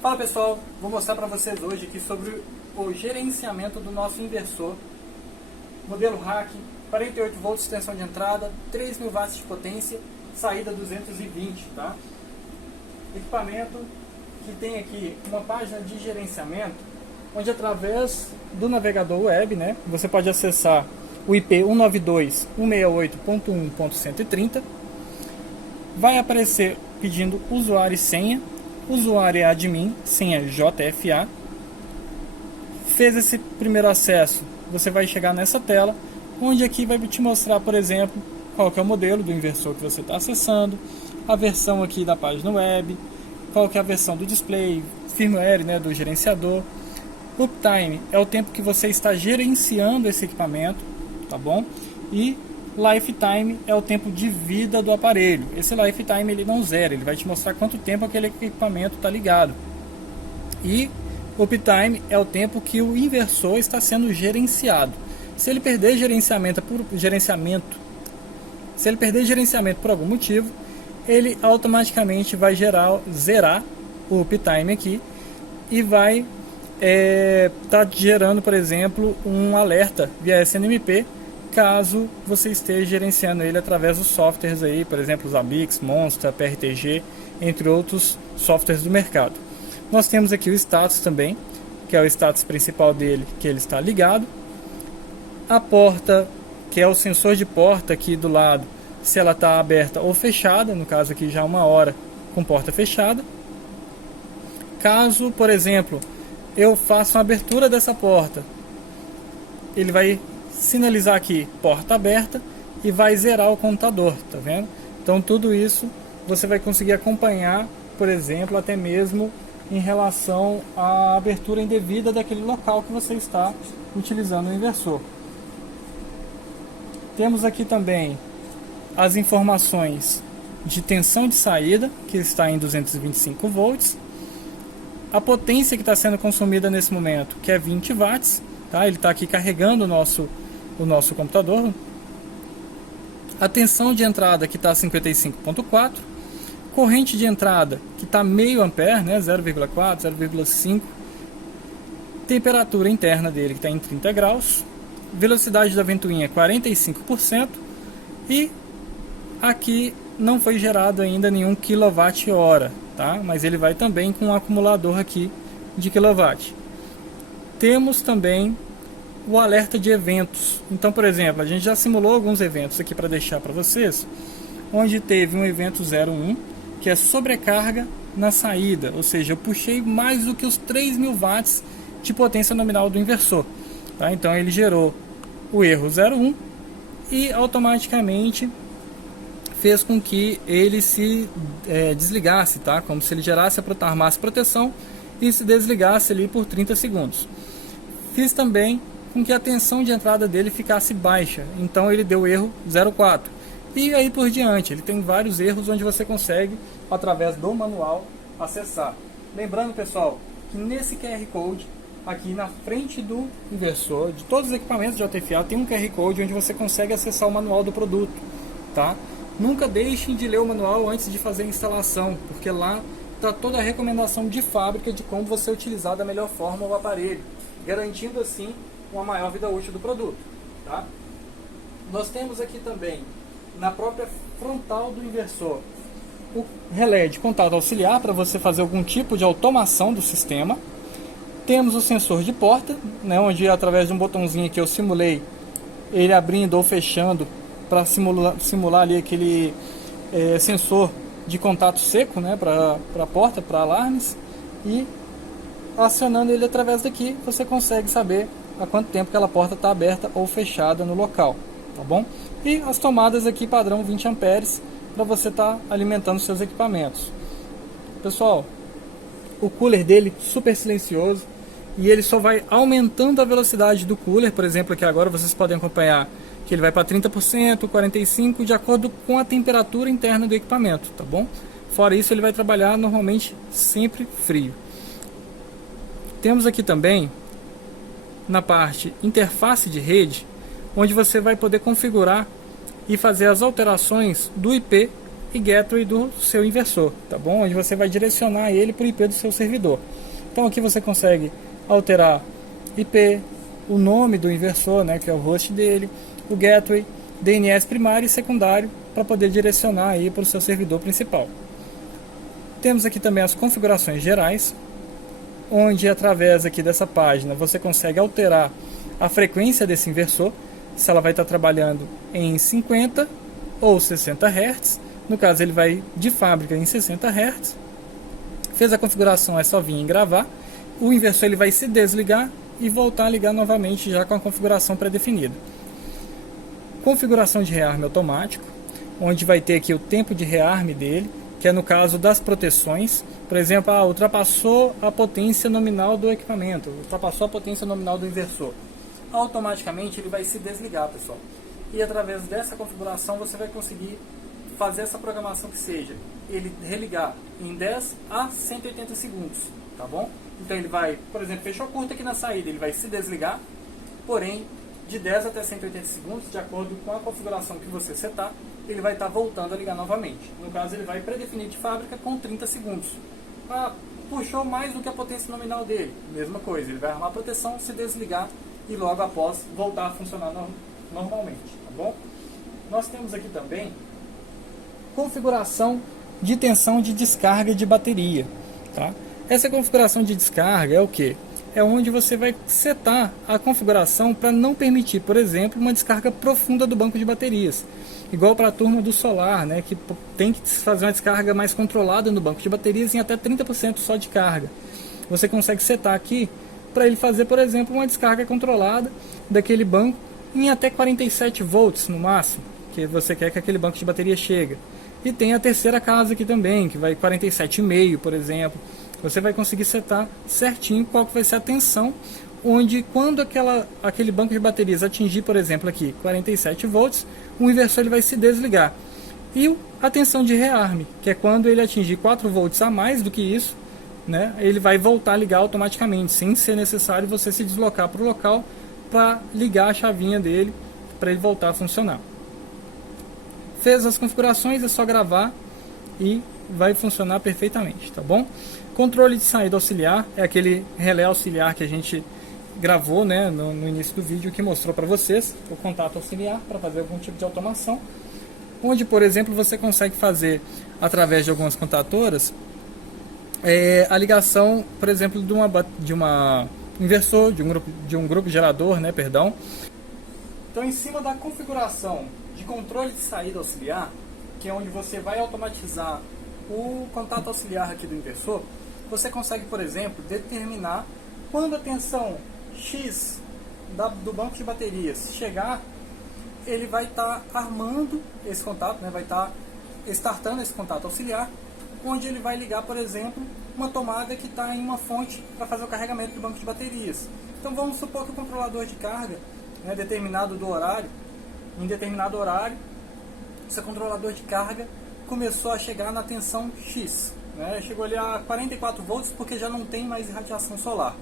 Fala pessoal, vou mostrar para vocês hoje aqui sobre o gerenciamento do nosso inversor modelo Hack, 48 volts extensão de entrada, 3.000 watts de potência, saída 220, tá? Equipamento que tem aqui uma página de gerenciamento, onde através do navegador web, né, você pode acessar o IP 192.168.1.130, vai aparecer pedindo usuário e senha. Usuário é admin, senha JFA. Fez esse primeiro acesso, você vai chegar nessa tela, onde aqui vai te mostrar, por exemplo, qual que é o modelo do inversor que você está acessando, a versão aqui da página web, qual que é a versão do display, firmware, né, do gerenciador. Uptime é o tempo que você está gerenciando esse equipamento, tá bom? E Lifetime é o tempo de vida do aparelho. Esse Lifetime ele não zera, ele vai te mostrar quanto tempo aquele equipamento está ligado. E Uptime é o tempo que o inversor está sendo gerenciado. Se ele perder gerenciamento por algum motivo, ele automaticamente vai zerar o Uptime aqui e vai tá gerando, por exemplo, um alerta via SNMP caso você esteja gerenciando ele através dos softwares aí, por exemplo, os Zabbix, Monster, PRTG, entre outros softwares do mercado. Nós temos aqui o status também, que é o status principal dele, que ele está ligado. A porta, que é o sensor de porta aqui do lado, se ela está aberta ou fechada, no caso aqui já 1 hora com porta fechada. Caso, por exemplo, eu faça uma abertura dessa porta, ele vai sinalizar aqui porta aberta e vai zerar o computador, tá vendo? Então tudo isso você vai conseguir acompanhar, por exemplo, até mesmo em relação à abertura indevida daquele local que você está utilizando o inversor. Temos aqui também as informações de tensão de saída, que está em 225 volts, a potência que está sendo consumida nesse momento, que é 20 watts, tá? Ele está aqui carregando o nosso computador. A tensão de entrada que está 55.4, corrente de entrada que está meio ampere, né, 0,4, 0,5, temperatura interna dele que está em 30 graus, velocidade da ventoinha 45%, e aqui não foi gerado ainda nenhum kWh, tá? Mas ele vai também com um acumulador aqui de kW. Temos também o alerta de eventos. Então, por exemplo, a gente já simulou alguns eventos aqui para deixar para vocês, onde teve um evento 01, que é sobrecarga na saída, ou seja, eu puxei mais do que os 3.000 watts de potência nominal do inversor, tá? Então ele gerou o erro 01 e automaticamente fez com que ele se desligasse, tá? Como se ele armasse proteção e se desligasse ali por 30 segundos. Fiz também com que a tensão de entrada dele ficasse baixa, então ele deu erro 04. E aí por diante, ele tem vários erros onde você consegue, através do manual, acessar. Lembrando, pessoal, que nesse QR Code, aqui na frente do inversor, de todos os equipamentos de JFA, tem um QR Code onde você consegue acessar o manual do produto, tá? Nunca deixem de ler o manual antes de fazer a instalação, porque lá está toda a recomendação de fábrica de como você utilizar da melhor forma o aparelho, garantindo assim uma maior vida útil do produto, tá? Nós temos aqui também, na própria frontal do inversor, o relé de contato auxiliar para você fazer algum tipo de automação do sistema. Temos o sensor de porta, né, onde através de um botãozinho que eu simulei ele abrindo ou fechando para simular ali aquele sensor de contato seco, né, para a porta, para alarmes, e acionando ele através daqui você consegue saber há quanto tempo aquela porta está aberta ou fechada no local, tá bom? E as tomadas aqui padrão 20 amperes para você estar alimentando seus equipamentos. Pessoal, o cooler dele super silencioso e ele só vai aumentando a velocidade do cooler. Por exemplo, aqui agora vocês podem acompanhar que ele vai para 30%, 45%, de acordo com a temperatura interna do equipamento, tá bom? Fora isso, ele vai trabalhar normalmente sempre frio. Temos aqui também na parte interface de rede, onde você vai poder configurar e fazer as alterações do IP e gateway do seu inversor, tá bom? Onde você vai direcionar ele para o IP do seu servidor. Então aqui você consegue alterar IP, o nome do inversor, né, que é o host dele, o gateway, DNS primário e secundário para poder direcionar aí para o seu servidor principal. Temos aqui também as configurações gerais, onde através aqui dessa página você consegue alterar a frequência desse inversor, se ela vai estar trabalhando em 50 ou 60 Hz. No caso ele vai de fábrica em 60 Hz. Fez a configuração, é só vir em gravar. O inversor ele vai se desligar e voltar a ligar novamente já com a configuração pré-definida. Configuração de rearme automático, onde vai ter aqui o tempo de rearme dele, que é no caso das proteções. Por exemplo, ultrapassou a potência nominal do equipamento, ultrapassou a potência nominal do inversor. Automaticamente ele vai se desligar, pessoal. E através dessa configuração você vai conseguir fazer essa programação que seja ele religar em 10 a 180 segundos, tá bom? Então ele vai, por exemplo, fechou curto aqui na saída, ele vai se desligar, porém de 10 até 180 segundos, de acordo com a configuração que você setar, ele vai estar voltando a ligar novamente. No caso ele vai predefinir de fábrica com 30 segundos. Puxou mais do que a potência nominal dele, mesma coisa, ele vai armar a proteção, se desligar e logo após voltar a funcionar normalmente, tá bom? Nós temos aqui também configuração de tensão de descarga de bateria, tá? Essa configuração de descarga é o que? É onde você vai setar a configuração para não permitir, por exemplo, uma descarga profunda do banco de baterias. Igual para a turma do solar, né, que tem que fazer uma descarga mais controlada no banco de baterias em até 30% só de carga. Você consegue setar aqui para ele fazer, por exemplo, uma descarga controlada daquele banco em até 47 volts no máximo, que você quer que aquele banco de bateria chegue. E tem a terceira casa aqui também, que vai 47,5, por exemplo. Você vai conseguir setar certinho qual que vai ser a tensão, onde quando aquele banco de baterias atingir, por exemplo, aqui 47 volts, o inversor ele vai se desligar. E a tensão de rearme, que é quando ele atingir 4 volts a mais do que isso, né, ele vai voltar a ligar automaticamente, sem ser necessário você se deslocar para o local para ligar a chavinha dele, para ele voltar a funcionar. Fez as configurações, é só gravar e vai funcionar perfeitamente, tá bom? Controle de saída auxiliar é aquele relé auxiliar que a gente gravou, né, no início do vídeo, que mostrou para vocês o contato auxiliar para fazer algum tipo de automação, onde, por exemplo, você consegue fazer através de algumas contatoras a ligação, por exemplo, de uma inversor, de um grupo gerador, né, perdão. Então, em cima da configuração de controle de saída auxiliar, que é onde você vai automatizar o contato auxiliar aqui do inversor, você consegue, por exemplo, determinar quando a tensão X do banco de baterias chegar, ele vai estar armando esse contato, né, vai estar startando esse contato auxiliar, onde ele vai ligar, por exemplo, uma tomada que está em uma fonte para fazer o carregamento do banco de baterias. Então vamos supor que o controlador de carga, né, em determinado horário, esse controlador de carga começou a chegar na tensão X, né, chegou ali a 44 volts porque já não tem mais irradiação solar.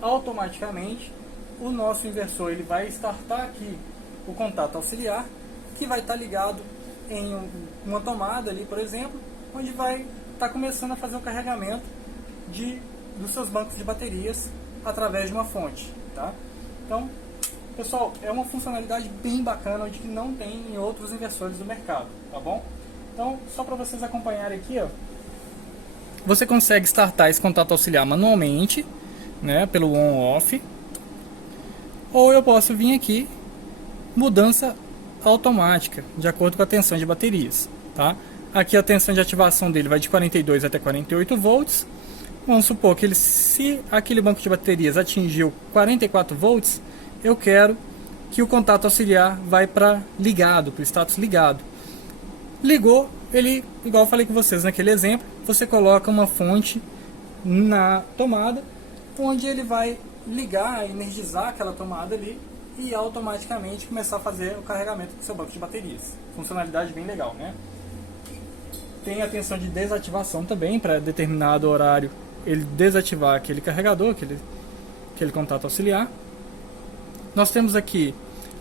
Automaticamente o nosso inversor ele vai startar aqui o contato auxiliar, que vai estar ligado em uma tomada ali, por exemplo, onde vai estar começando a fazer o carregamento dos seus bancos de baterias através de uma fonte, tá? Então, pessoal, é uma funcionalidade bem bacana, onde não tem em outros inversores do mercado, tá bom? Então, só para vocês acompanharem aqui, ó, você consegue startar esse contato auxiliar manualmente, né, pelo on-off, ou eu posso vir aqui, mudança automática, de acordo com a tensão de baterias, tá? Aqui a tensão de ativação dele vai de 42 até 48 volts. Vamos supor que se aquele banco de baterias atingiu 44 volts, eu quero que o contato auxiliar vai para ligado, para o status ligado. Ligou, ele, igual eu falei com vocês naquele exemplo, você coloca uma fonte na tomada, onde ele vai ligar, energizar aquela tomada ali e automaticamente começar a fazer o carregamento do seu banco de baterias. Funcionalidade bem legal, né? Tem a tensão de desativação também, para determinado horário ele desativar aquele carregador, aquele contato auxiliar. Nós temos aqui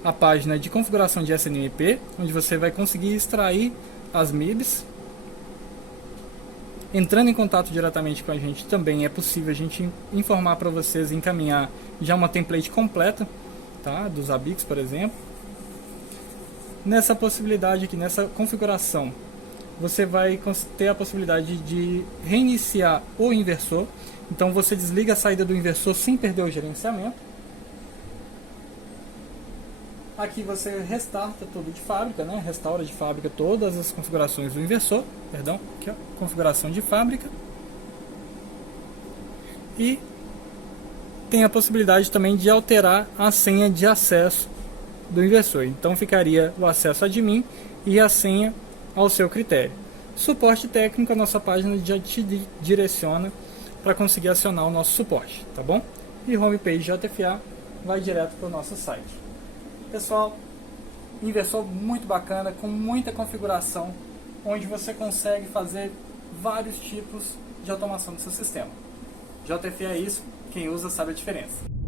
a página de configuração de SNMP, onde você vai conseguir extrair as MIBs, entrando em contato diretamente com a gente também é possível a gente informar para vocês, encaminhar já uma template completa, tá? Dos ABICs, por exemplo. Nessa possibilidade aqui, nessa configuração, você vai ter a possibilidade de reiniciar o inversor. Então você desliga a saída do inversor sem perder o gerenciamento. Aqui você restarta tudo de fábrica, né? Restaura de fábrica todas as configurações do inversor. Perdão, aqui ó, configuração de fábrica. E tem a possibilidade também de alterar a senha de acesso do inversor. Então ficaria o acesso admin e a senha ao seu critério. Suporte técnico, a nossa página já te direciona para conseguir acionar o nosso suporte, tá bom? E homepage JFA vai direto para o nosso site. Pessoal, inversor muito bacana, com muita configuração, onde você consegue fazer vários tipos de automação do seu sistema. JFA é isso, quem usa sabe a diferença.